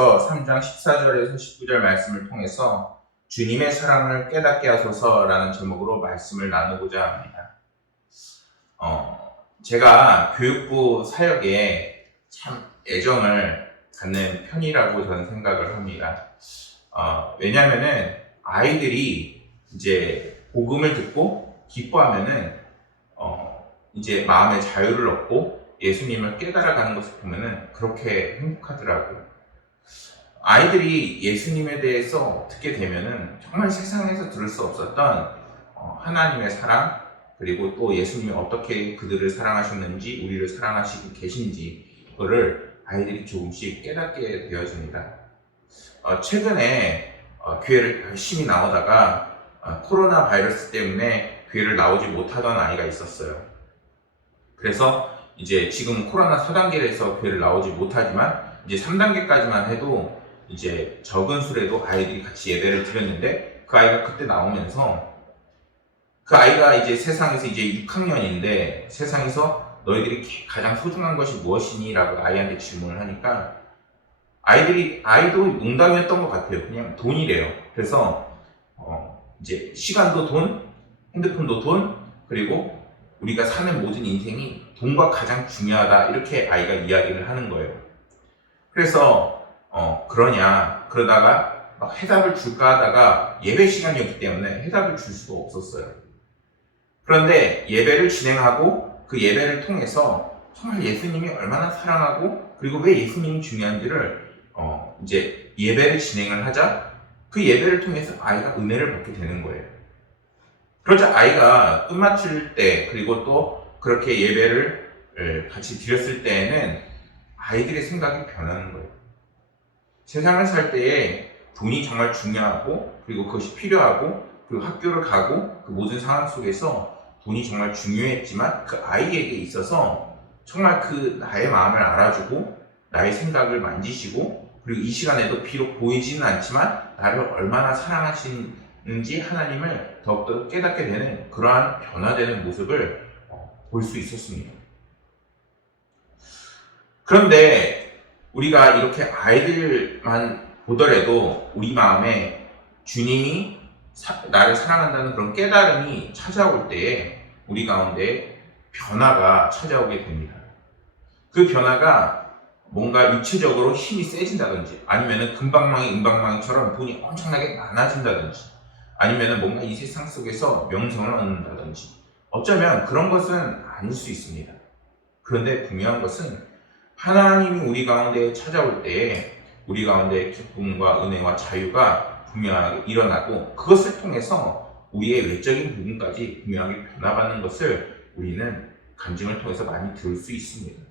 에베소서 3장 14절에서 19절 말씀을 통해서 주님의 사랑을 깨닫게 하소서라는 제목으로 말씀을 나누고자 합니다. 제가 교육부 사역에 참 애정을 갖는 편이라고 저는 생각을 합니다. 왜냐면은 아이들이 이제 복음을 듣고 기뻐하면은 이제 마음의 자유를 얻고 예수님을 깨달아가는 것을 보면은 그렇게 행복하더라고요. 아이들이 예수님에 대해서 듣게 되면은 정말 세상에서 들을 수 없었던 하나님의 사랑, 그리고 또 예수님이 어떻게 그들을 사랑하셨는지, 우리를 사랑하시고 계신지 그거를 아이들이 조금씩 깨닫게 되어집니다. 최근에 교회를 열심히 나오다가 코로나 바이러스 때문에 교회를 나오지 못하던 아이가 있었어요. 그래서 이제 지금 코로나 4단계에서 교회를 나오지 못하지만 이제 3단계까지만 해도 이제 적은 수레도 아이들이 같이 예배를 드렸는데, 그 아이가 그때 나오면서 그 아이가 이제 세상에서 이제 6학년인데 세상에서 너희들이 가장 소중한 것이 무엇이니? 라고 아이한테 질문을 하니까 아이도 농담이었던 것 같아요. 그냥 돈이래요. 그래서 이제 시간도 돈, 핸드폰도 돈, 그리고 우리가 사는 모든 인생이 돈과 가장 중요하다, 이렇게 아이가 이야기를 하는 거예요. 그래서 그러다가 막 해답을 줄까 하다가 예배 시간이었기 때문에 해답을 줄 수가 없었어요. 그런데 예배를 진행하고 그 예배를 통해서 정말 예수님이 얼마나 사랑하고 그리고 왜 예수님이 중요한지를 이제 예배를 진행을 하자 그 예배를 통해서 아이가 은혜를 받게 되는 거예요. 그러자 아이가 끝마칠 때, 그리고 또 그렇게 예배를 같이 드렸을 때에는 아이들의 생각이 변하는 거예요. 세상을 살 때에 돈이 정말 중요하고, 그리고 그것이 필요하고, 그리고 학교를 가고 그 모든 상황 속에서 돈이 정말 중요했지만 그 아이에게 있어서 정말 그 나의 마음을 알아주고 나의 생각을 만지시고, 그리고 이 시간에도 비록 보이지는 않지만 나를 얼마나 사랑하시는지 하나님을 더욱더 깨닫게 되는 그러한 변화되는 모습을 볼 수 있었습니다. 그런데 우리가 이렇게 아이들만 보더라도 우리 마음에 주님이 나를 사랑한다는 그런 깨달음이 찾아올 때에 우리 가운데 변화가 찾아오게 됩니다. 그 변화가 뭔가 육체적으로 힘이 세진다든지, 아니면은 금방망이 은방망이처럼 돈이 엄청나게 많아진다든지, 아니면은 뭔가 이 세상 속에서 명성을 얻는다든지, 어쩌면 그런 것은 아닐 수 있습니다. 그런데 분명한 것은 하나님이 우리 가운데 찾아올 때에 우리 가운데 기쁨과 은혜와 자유가 분명하게 일어나고, 그것을 통해서 우리의 외적인 부분까지 분명하게 변화받는 것을 우리는 간증을 통해서 많이 들을 수 있습니다.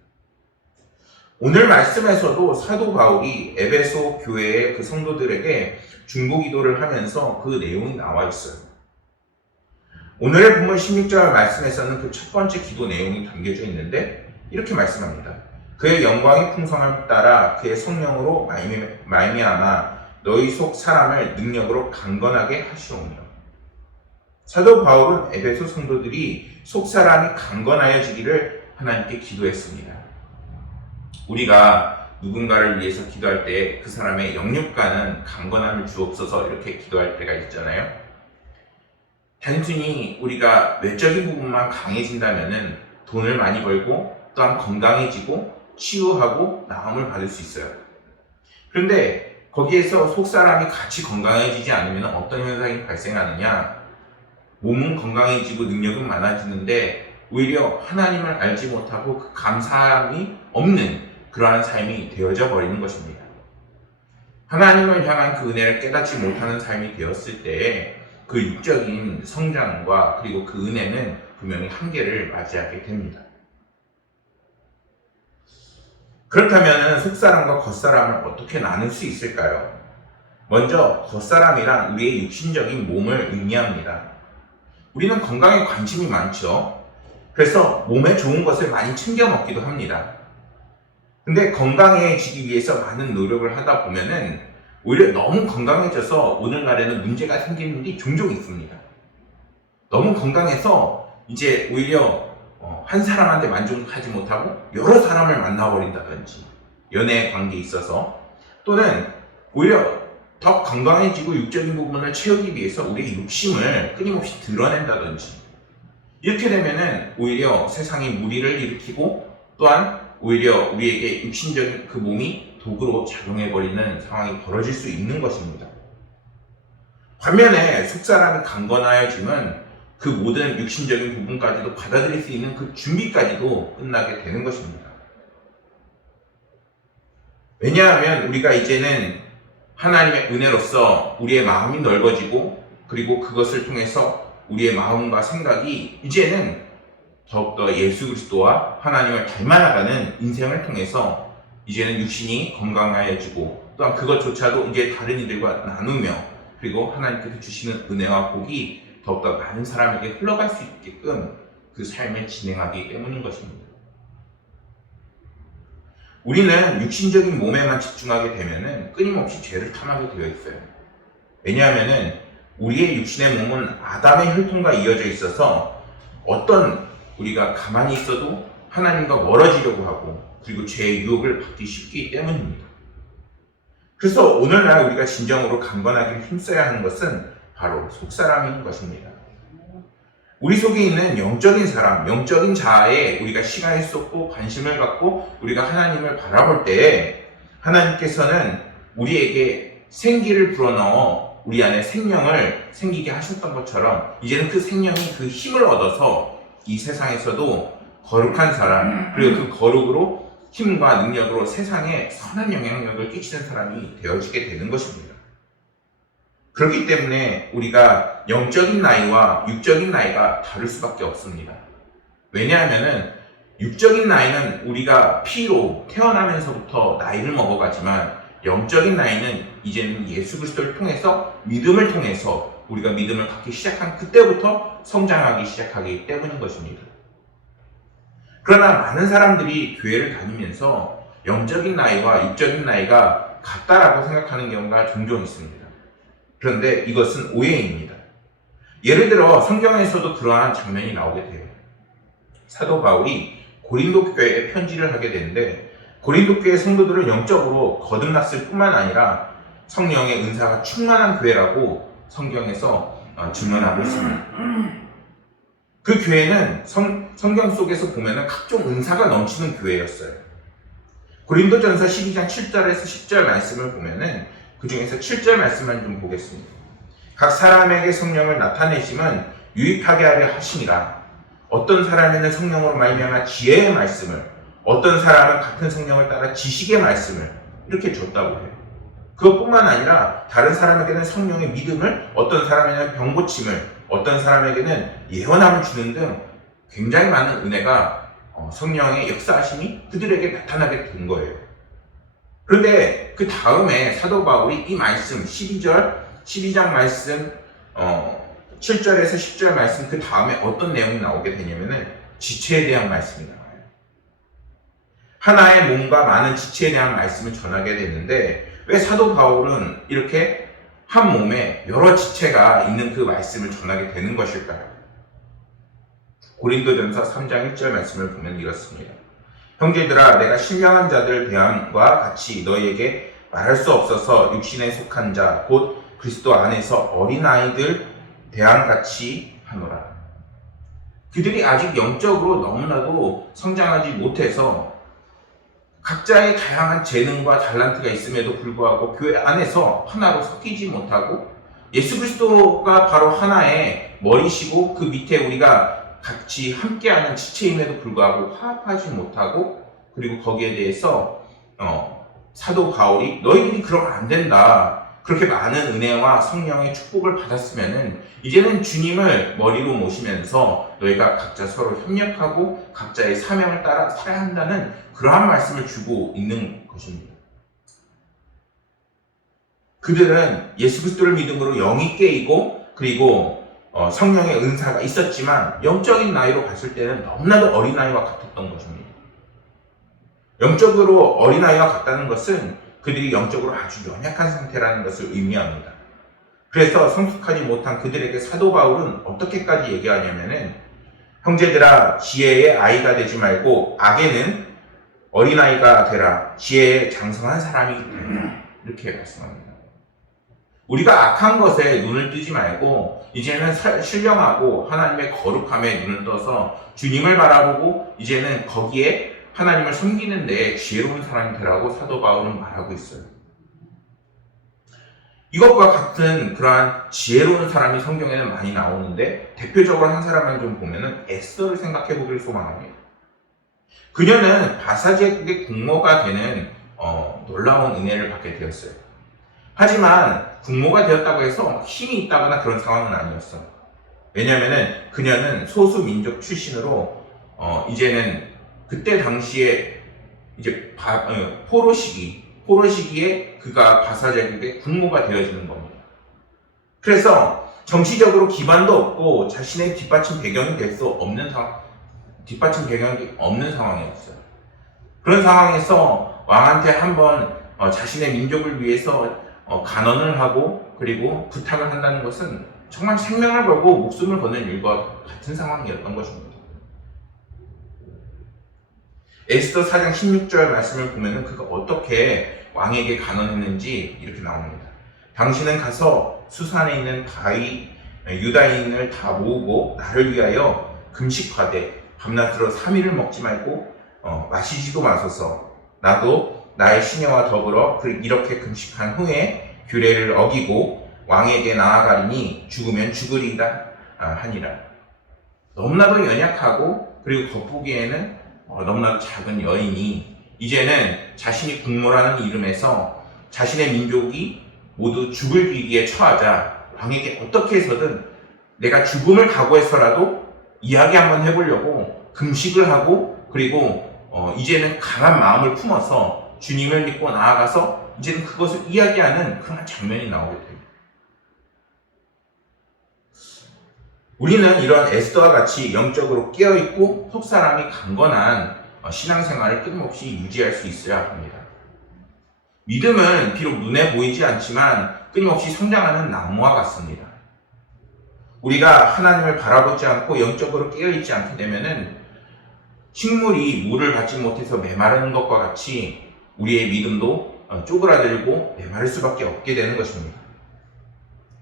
오늘 말씀에서도 사도 바울이 에베소 교회의 그 성도들에게 중보기도를 하면서 그 내용이 나와 있어요. 오늘의 본문 16절 말씀에서는 그 첫 번째 기도 내용이 담겨져 있는데 이렇게 말씀합니다. 그의 영광의 풍성함을 따라 그의 성령으로 말미암아 너희 속 사람을 능력으로 강건하게 하시오며. 사도 바울은 에베소 성도들이 속 사람이 강건하여지기를 하나님께 기도했습니다. 우리가 누군가를 위해서 기도할 때 그 사람의 영육간은 강건함을 주옵소서 이렇게 기도할 때가 있잖아요. 단순히 우리가 외적인 부분만 강해진다면은 돈을 많이 벌고 또한 건강해지고 치유하고 나음을 받을 수 있어요. 그런데 거기에서 속사람이 같이 건강해지지 않으면 어떤 현상이 발생하느냐? 몸은 건강해지고 능력은 많아지는데 오히려 하나님을 알지 못하고 그 감사함이 없는 그러한 삶이 되어져 버리는 것입니다. 하나님을 향한 그 은혜를 깨닫지 못하는 삶이 되었을 때에 그 육적인 성장과 그리고 그 은혜는 분명히 한계를 맞이하게 됩니다. 그렇다면 속사람과 겉사람을 어떻게 나눌 수 있을까요? 먼저 겉사람이란 우리의 육신적인 몸을 의미합니다. 우리는 건강에 관심이 많죠. 그래서 몸에 좋은 것을 많이 챙겨 먹기도 합니다. 근데 건강해지기 위해서 많은 노력을 하다 보면은 오히려 너무 건강해져서 오늘날에는 문제가 생기는 일이 종종 있습니다. 너무 건강해서 이제 오히려 한 사람한테 만족하지 못하고 여러 사람을 만나버린다든지, 연애 관계에 있어서 또는 오히려 더 건강해지고 육적인 부분을 채우기 위해서 우리의 욕심을 끊임없이 드러낸다든지, 이렇게 되면은 오히려 세상에 무리를 일으키고 또한 오히려 우리에게 육신적인 그 몸이 도구로 작용해버리는 상황이 벌어질 수 있는 것입니다. 반면에 속사람이 강건하여짐은 그 모든 육신적인 부분까지도 받아들일 수 있는 그 준비까지도 끝나게 되는 것입니다. 왜냐하면 우리가 이제는 하나님의 은혜로서 우리의 마음이 넓어지고, 그리고 그것을 통해서 우리의 마음과 생각이 이제는 더욱더 예수 그리스도와 하나님을 닮아나가는 인생을 통해서 이제는 육신이 건강하여지고, 또한 그것조차도 이제 다른 이들과 나누며, 그리고 하나님께서 주시는 은혜와 복이 더욱더 많은 사람에게 흘러갈 수 있게끔 그 삶을 진행하기 때문인 것입니다. 우리는 육신적인 몸에만 집중하게 되면은 끊임없이 죄를 탐하게 되어 있어요. 왜냐하면은 우리의 육신의 몸은 아담의 혈통과 이어져 있어서 어떤 우리가 가만히 있어도 하나님과 멀어지려고 하고, 그리고 죄의 유혹을 받기 쉽기 때문입니다. 그래서 오늘날 우리가 진정으로 강건하게 힘써야 하는 것은 바로 속사람인 것입니다. 우리 속에 있는 영적인 사람, 영적인 자아에 우리가 시간을 쏟고 관심을 갖고 우리가 하나님을 바라볼 때 하나님께서는 우리에게 생기를 불어넣어 우리 안에 생명을 생기게 하셨던 것처럼 이제는 그 생명이 그 힘을 얻어서 이 세상에서도 거룩한 사람, 그리고 그 거룩으로 힘과 능력으로 세상에 선한 영향력을 끼치는 사람이 되어지게 되는 것입니다. 그렇기 때문에 우리가 영적인 나이와 육적인 나이가 다를 수밖에 없습니다. 왜냐하면 육적인 나이는 우리가 피로 태어나면서부터 나이를 먹어가지만, 영적인 나이는 이제는 예수 그리스도를 통해서 믿음을 통해서 우리가 믿음을 갖기 시작한 그때부터 성장하기 시작하기 때문인 것입니다. 그러나 많은 사람들이 교회를 다니면서 영적인 나이와 육적인 나이가 같다라고 생각하는 경우가 종종 있습니다. 그런데 이것은 오해입니다. 예를 들어 성경에서도 그러한 장면이 나오게 돼요. 사도 바울이 고린도 교회에 편지를 하게 되는데, 고린도 교회 성도들은 영적으로 거듭났을 뿐만 아니라 성령의 은사가 충만한 교회라고 성경에서 증언하고 있습니다. 그 교회는 성경 속에서 보면 각종 은사가 넘치는 교회였어요. 고린도전서 12장 7절에서 10절 말씀을 보면은 그 중에서 7절 말씀만 좀 보겠습니다. 각 사람에게 성령을 나타내심은 유익하게 하려 하심이라. 어떤 사람에는 성령으로 말미암아 지혜의 말씀을, 어떤 사람은 같은 성령을 따라 지식의 말씀을 이렇게 줬다고 해요. 그것뿐만 아니라 다른 사람에게는 성령의 믿음을, 어떤 사람에게는 병 고침을, 어떤 사람에게는 예언함을 주는 등 굉장히 많은 은혜가 성령의 역사하심이 그들에게 나타나게 된 거예요. 그런데 그 다음에 사도 바울이 이 말씀 12장 말씀 7절에서 10절 말씀 그 다음에 어떤 내용이 나오게 되냐면은 지체에 대한 말씀이 나와요. 하나의 몸과 많은 지체에 대한 말씀을 전하게 됐는데, 왜 사도 바울은 이렇게 한 몸에 여러 지체가 있는 그 말씀을 전하게 되는 것일까요? 고린도전서 3장 1절 말씀을 보면 이렇습니다. 형제들아, 내가 신령한 자들 대함과 같이 너희에게 말할 수 없어서 육신에 속한 자 곧 그리스도 안에서 어린아이들 대함같이 하노라. 그들이 아직 영적으로 너무나도 성장하지 못해서 각자의 다양한 재능과 달란트가 있음에도 불구하고 교회 안에서 하나로 섞이지 못하고, 예수 그리스도가 바로 하나의 머리시고 그 밑에 우리가 같이 함께하는 지체임에도 불구하고 화합하지 못하고, 그리고 거기에 대해서 사도 바울이 너희들이 그러면 안 된다, 그렇게 많은 은혜와 성령의 축복을 받았으면은 이제는 주님을 머리로 모시면서 너희가 각자 서로 협력하고 각자의 사명을 따라 살아야 한다는 그러한 말씀을 주고 있는 것입니다. 그들은 예수 그리스도를 믿음으로 영이 깨이고, 그리고 성령의 은사가 있었지만 영적인 나이로 봤을 때는 너무나도 어린아이와 같았던 것입니다. 영적으로 어린아이와 같다는 것은 그들이 영적으로 아주 연약한 상태라는 것을 의미합니다. 그래서 성숙하지 못한 그들에게 사도 바울은 어떻게까지 얘기하냐면은, 형제들아, 지혜의 아이가 되지 말고 악에는 어린아이가 되라. 지혜에 장성한 사람이 되라. 이렇게 말씀합니다. 우리가 악한 것에 눈을 뜨지 말고 이제는 신령하고 하나님의 거룩함에 눈을 떠서 주님을 바라보고 이제는 거기에 하나님을 섬기는 데 지혜로운 사람이 되라고 사도 바울은 말하고 있어요. 이것과 같은 그러한 지혜로운 사람이 성경에는 많이 나오는데 대표적으로 한 사람을 좀 보면은 에스더를 생각해 보기를 소망합니다. 그녀는 바사제국의 국모가 되는 놀라운 은혜를 받게 되었어요. 하지만 국모가 되었다고 해서 힘이 있다거나 그런 상황은 아니었어요. 왜냐하면은 그녀는 소수 민족 출신으로 이제는 그때 당시에 이제 포로 시기에 그가 바사제국의 국모가 되어지는 겁니다. 그래서 정치적으로 기반도 없고 자신의 뒷받침 배경이 없는 상황이었어요. 그런 상황에서 왕한테 한번 자신의 민족을 위해서 간언을 하고 그리고 부탁을 한다는 것은 정말 생명을 걸고 목숨을 거는 일과 같은 상황이었던 것입니다. 에스더 4장 16절 말씀을 보면 그가 어떻게 왕에게 간언했는지 이렇게 나옵니다. 당신은 가서 수산에 있는 유다인을 다 모으고 나를 위하여 금식하되 밤낮으로 3일을 먹지 말고 마시지도 마소서. 나도 나의 시녀와 더불어 이렇게 금식한 후에 규례를 어기고 왕에게 나아가리니 죽으면 죽으리라 하니라. 너무나도 연약하고 그리고 겉보기에는 너무나도 작은 여인이 이제는 자신이 국모라는 이름에서 자신의 민족이 모두 죽을 위기에 처하자 왕에게 어떻게 해서든 내가 죽음을 각오해서라도 이야기 한번 해보려고 금식을 하고 그리고 이제는 강한 마음을 품어서 주님을 믿고 나아가서 이제는 그것을 이야기하는 그런 장면이 나오게 됩니다. 우리는 이런 에스더와 같이 영적으로 깨어있고 속사람이 강건한 신앙생활을 끊임없이 유지할 수 있어야 합니다. 믿음은 비록 눈에 보이지 않지만 끊임없이 성장하는 나무와 같습니다. 우리가 하나님을 바라보지 않고 영적으로 깨어있지 않게 되면은 식물이 물을 받지 못해서 메마르는 것과 같이 우리의 믿음도 쪼그라들고 메마를 수밖에 없게 되는 것입니다.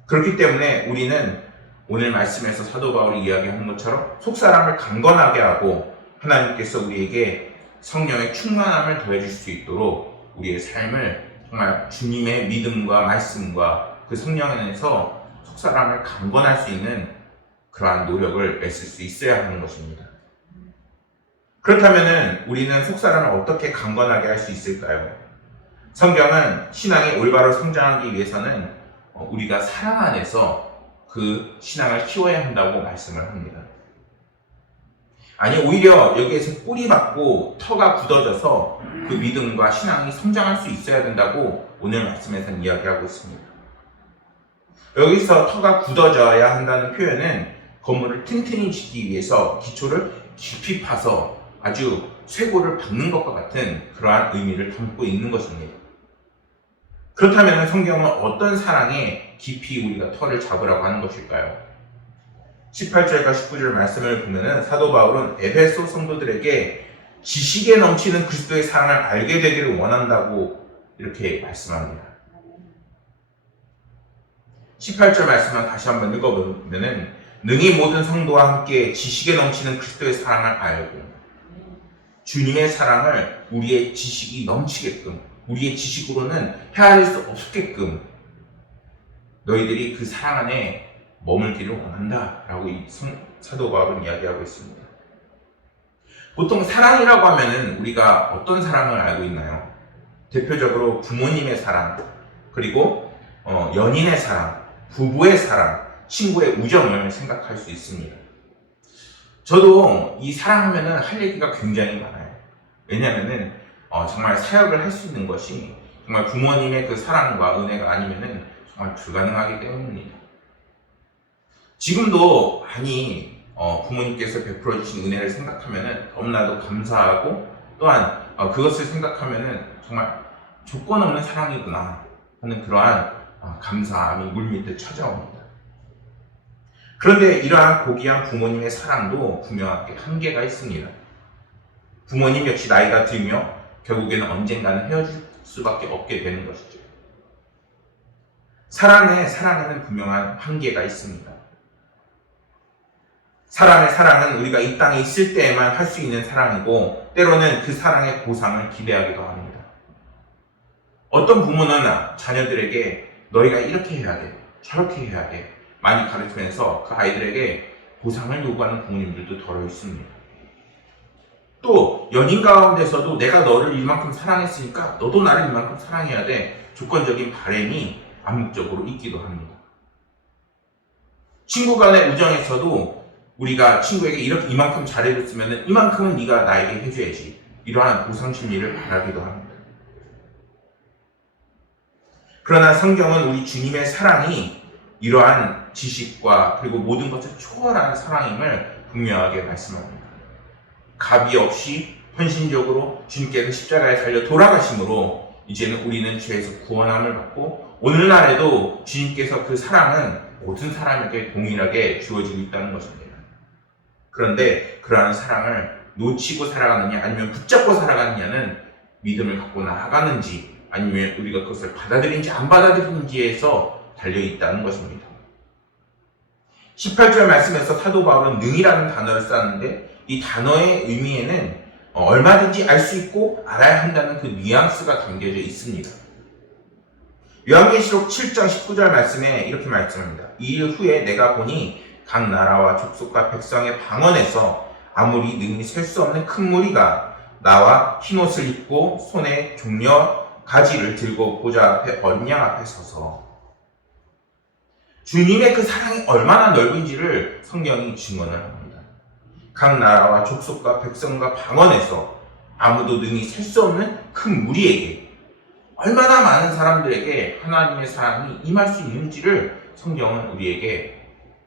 그렇기 때문에 우리는 오늘 말씀에서 사도 바울이 이야기한 것처럼 속사람을 강건하게 하고 하나님께서 우리에게 성령의 충만함을 더해줄 수 있도록 우리의 삶을 정말 주님의 믿음과 말씀과 그 성령 안에서 속사람을 강건할 수 있는 그러한 노력을 애쓸 수 있어야 하는 것입니다. 그렇다면 우리는 속사람을 어떻게 강건하게 할 수 있을까요? 성경은 신앙이 올바로 성장하기 위해서는 우리가 사랑 안에서 그 신앙을 키워야 한다고 말씀을 합니다. 아니 오히려 여기에서 뿌리 받고 터가 굳어져서 그 믿음과 신앙이 성장할 수 있어야 된다고 오늘 말씀에서는 이야기하고 있습니다. 여기서 터가 굳어져야 한다는 표현은 건물을 튼튼히 짓기 위해서 기초를 깊이 파서 아주 쇄골을 박는 것과 같은 그러한 의미를 담고 있는 것입니다. 그렇다면 성경은 어떤 사랑에 깊이 우리가 터를 잡으라고 하는 것일까요? 18절과 19절 말씀을 보면 사도 바울은 에베소 성도들에게 지식에 넘치는 그리스도의 사랑을 알게 되기를 원한다고 이렇게 말씀합니다. 18절 말씀을 다시 한번 읽어보면 능히 모든 성도와 함께 지식에 넘치는 그리스도의 사랑을 알고 주님의 사랑을 우리의 지식이 넘치게끔 우리의 지식으로는 헤아릴 수 없게끔 너희들이 그 사랑 안에 머물기를 원한다 라고 이 사도 바울은 이야기하고 있습니다. 보통 사랑이라고 하면은 우리가 어떤 사랑을 알고 있나요? 대표적으로 부모님의 사랑, 그리고 연인의 사랑, 부부의 사랑, 친구의 우정을 생각할 수 있습니다. 저도 이 사랑하면은 할 얘기가 굉장히 많아요. 왜냐하면은 정말 사역을 할 수 있는 것이 정말 부모님의 그 사랑과 은혜가 아니면은 정말 불가능하기 때문입니다. 지금도 많이 부모님께서 베풀어 주신 은혜를 생각하면은 너무나도 감사하고 또한 그것을 생각하면은 정말 조건 없는 사랑이구나 하는 그러한 감사함이 물밀듯 찾아옵니다. 그런데 이러한 고귀한 부모님의 사랑도 분명하게 한계가 있습니다. 부모님 역시 나이가 들며 결국에는 언젠가는 헤어질 수밖에 없게 되는 것이죠. 사랑에는 분명한 한계가 있습니다. 사람의 사랑은 우리가 이 땅에 있을 때에만 할 수 있는 사랑이고, 때로는 그 사랑의 보상을 기대하기도 합니다. 어떤 부모는 자녀들에게 너희가 이렇게 해야 돼, 저렇게 해야 돼 많이 가르치면서 그 아이들에게 보상을 요구하는 부모님들도 더러 있습니다. 또 연인 가운데서도 내가 너를 이만큼 사랑했으니까 너도 나를 이만큼 사랑해야 돼, 조건적인 바람이 암묵적으로 있기도 합니다. 친구 간의 우정에서도 우리가 친구에게 이만큼 잘해줬으면 이만큼은 네가 나에게 해줘야지, 이러한 보상 심리를 바라기도 합니다. 그러나 성경은 우리 주님의 사랑이 이러한 지식과 그리고 모든 것을 초월한 사랑임을 분명하게 말씀합니다. 가비 없이 헌신적으로 주님께서 십자가에 달려 돌아가심으로 이제는 우리는 죄에서 구원함을 받고, 오늘날에도 주님께서 그 사랑은 모든 사람에게 동일하게 주어지고 있다는 것입니다. 그런데 그러한 사랑을 놓치고 살아가느냐 아니면 붙잡고 살아가느냐는 믿음을 갖고 나아가는지 아니면 우리가 그것을 받아들인지 안 받아들이는지에서 달려있다는 것입니다. 18절 말씀에서 사도 바울은 능이라는 단어를 썼는데, 이 단어의 의미에는 얼마든지 알 수 있고 알아야 한다는 그 뉘앙스가 담겨져 있습니다. 요한계시록 7장 19절 말씀에 이렇게 말씀합니다. 이일 후에 내가 보니 각 나라와 족속과 백성의 방언에서 아무리 능히 셀 수 없는 큰 무리가 나와 흰옷을 입고 손에 종려 가지를 들고 보좌 앞에 어린 양 앞에 서서, 주님의 그 사랑이 얼마나 넓은지를 성경이 증언을 합니다. 각 나라와 족속과 백성과 방언에서 아무도 능히 셀 수 없는 큰 무리에게, 얼마나 많은 사람들에게 하나님의 사랑이 임할 수 있는지를 성경은 우리에게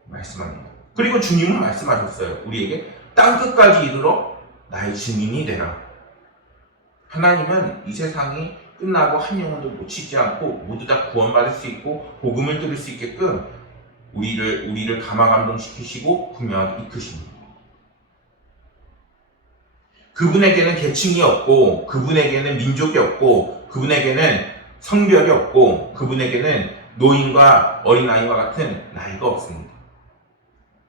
말씀합니다. 그리고 주님은 말씀하셨어요. 우리에게 땅끝까지 이르러 나의 증인이 되라. 하나님은 이 세상이 끝나고 한 영혼도 놓치지 않고 모두 다 구원받을 수 있고 복음을 들을 수 있게끔 우리를 감화감동시키시고 분명하게 이끄십니다. 그분에게는 계층이 없고, 그분에게는 민족이 없고, 그분에게는 성별이 없고, 그분에게는 노인과 어린아이와 같은 나이가 없습니다.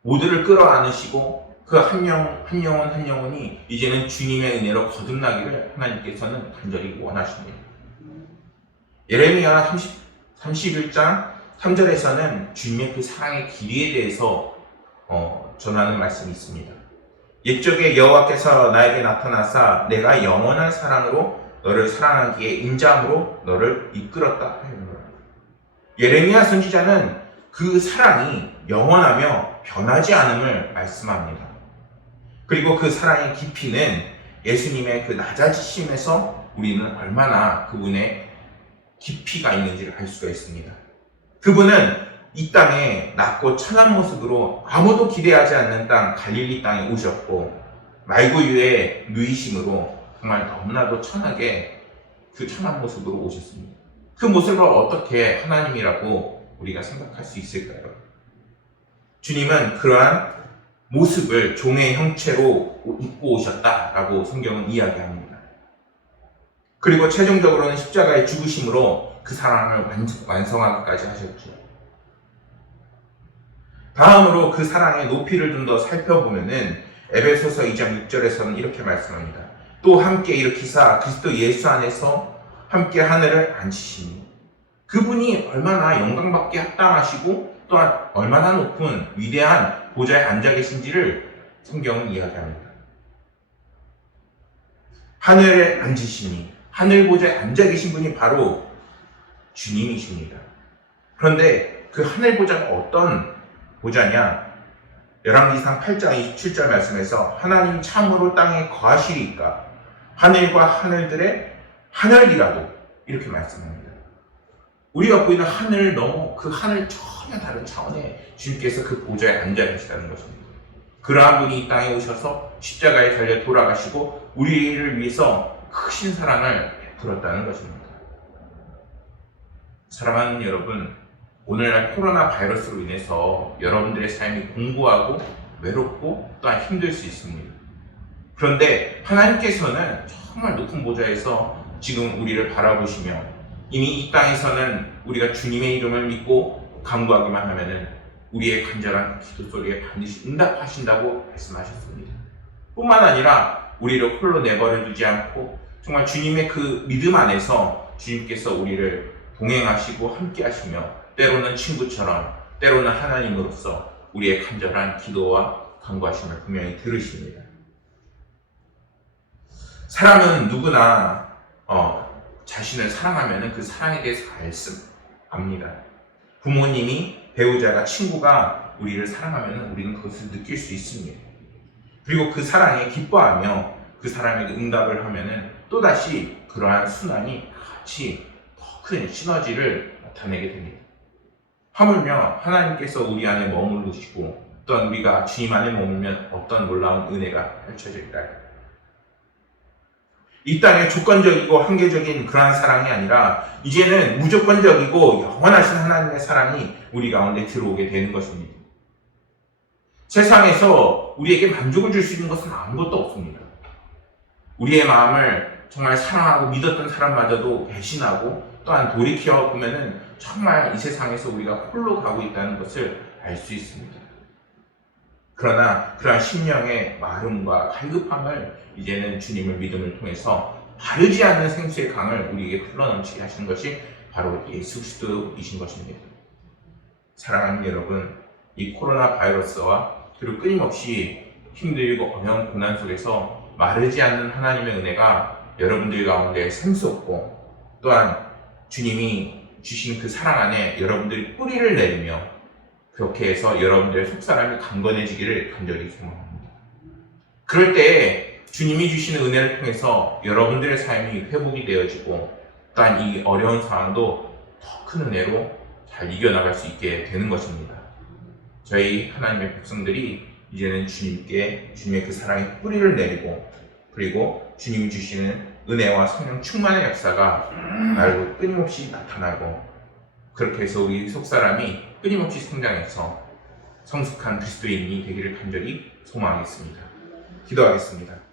모두를 끌어안으시고 그 한 영혼이 이제는 주님의 은혜로 거듭나기를 하나님께서는 간절히 원하십니다. 예레미야 31장 3절에서는 주님의 그 사랑의 길이에 대해서 전하는 말씀이 있습니다. 옛적에 여호와께서 나에게 나타나사 내가 영원한 사랑으로 너를 사랑하기에 인자함으로 너를 이끌었다 하였노라. 예레미야 선지자는 그 사랑이 영원하며 변하지 않음을 말씀합니다. 그리고 그 사랑의 깊이는 예수님의 그 낮아지심에서 우리는 얼마나 그분의 깊이가 있는지를 알 수가 있습니다. 그분은 이 땅에 낮고 천한 모습으로 아무도 기대하지 않는 땅 갈릴리 땅에 오셨고, 말구유의 누이심으로 정말 너무나도 천하게 그 천한 모습으로 오셨습니다. 그 모습을 어떻게 하나님이라고 우리가 생각할 수 있을까요? 주님은 그러한 모습을 종의 형체로 입고 오셨다라고 성경은 이야기합니다. 그리고 최종적으로는 십자가의 죽으심으로 그 사랑을 완성하기까지 하셨죠. 다음으로 그 사랑의 높이를 좀 더 살펴보면은 에베소서 2장 6절에서는 이렇게 말씀합니다. 또 함께 일으키사 그리스도 예수 안에서 함께 하늘을 앉히시니, 그분이 얼마나 영광받게 합당하시고 또한 얼마나 높은 위대한 보좌에 앉아 계신지를 성경은 이야기합니다. 하늘에 앉으시니, 하늘 보좌에 앉아 계신 분이 바로 주님이십니다. 그런데 그 하늘 보좌가 어떤 보좌냐? 열왕기상 8장 27절 말씀에서 하나님 참으로 땅에 거하시리까 하늘과 하늘들의 하늘이라도, 이렇게 말씀합니다. 우리가 보이는 하늘 넘어 그 하늘 전혀 다른 차원에 주님께서 그 보좌에 앉아 계시다는 것입니다. 그러한 분이 이 땅에 오셔서 십자가에 달려 돌아가시고 우리를 위해서 크신 사랑을 베풀었다는 것입니다. 사랑하는 여러분, 오늘날 코로나 바이러스로 인해서 여러분들의 삶이 공고하고 외롭고 또한 힘들 수 있습니다. 그런데 하나님께서는 정말 높은 보좌에서 지금 우리를 바라보시며 이미 이 땅에서는 우리가 주님의 이름을 믿고 간구하기만 하면은 우리의 간절한 기도 소리에 반드시 응답하신다고 말씀하셨습니다. 뿐만 아니라 우리를 홀로 내버려 두지 않고 정말 주님의 그 믿음 안에서 주님께서 우리를 동행하시고 함께 하시며 때로는 친구처럼 때로는 하나님으로서 우리의 간절한 기도와 간구하심을 분명히 들으십니다. 사람은 누구나 자신을 사랑하면 그 사랑에 대해서 압니다. 부모님이, 배우자가, 친구가 우리를 사랑하면 우리는 그것을 느낄 수 있습니다. 그리고 그 사랑에 기뻐하며 그 사람에게 응답을 하면 또다시 그러한 순환이 같이 더 큰 시너지를 나타내게 됩니다. 하물며 하나님께서 우리 안에 머무르시고 또한 우리가 주님 안에 머물면 어떤 놀라운 은혜가 펼쳐질까요? 이 땅에 조건적이고 한계적인 그러한 사랑이 아니라 이제는 무조건적이고 영원하신 하나님의 사랑이 우리 가운데 들어오게 되는 것입니다. 세상에서 우리에게 만족을 줄 수 있는 것은 아무것도 없습니다. 우리의 마음을 정말 사랑하고 믿었던 사람마저도 배신하고 또한 돌이켜 보면은 정말 이 세상에서 우리가 홀로 가고 있다는 것을 알 수 있습니다. 그러나 그러한 심령의 마름과 갈급함을 이제는 주님의 믿음을 통해서 마르지 않는 생수의 강을 우리에게 흘러넘치게 하시는 것이 바로 예수 그리스도이신 것입니다. 사랑하는 여러분, 이 코로나 바이러스와 그리고 끊임없이 힘들고 어려운 고난 속에서 마르지 않는 하나님의 은혜가 여러분들 가운데 샘솟고 또한 주님이 주신 그 사랑 안에 여러분들이 뿌리를 내리며 그렇게 해서 여러분들의 속사람이 강건해지기를 간절히 소망합니다. 그럴 때 주님이 주시는 은혜를 통해서 여러분들의 삶이 회복이 되어지고 또한 이 어려운 상황도 더 큰 은혜로 잘 이겨나갈 수 있게 되는 것입니다. 저희 하나님의 백성들이 이제는 주님의 그 사랑의 뿌리를 내리고 그리고 주님이 주시는 은혜와 성령 충만의 역사가 말고 끊임없이 나타나고 그렇게 해서 우리 속사람이 끊임없이 성장해서 성숙한 그리스도인이 되기를 간절히 소망하겠습니다. 기도하겠습니다.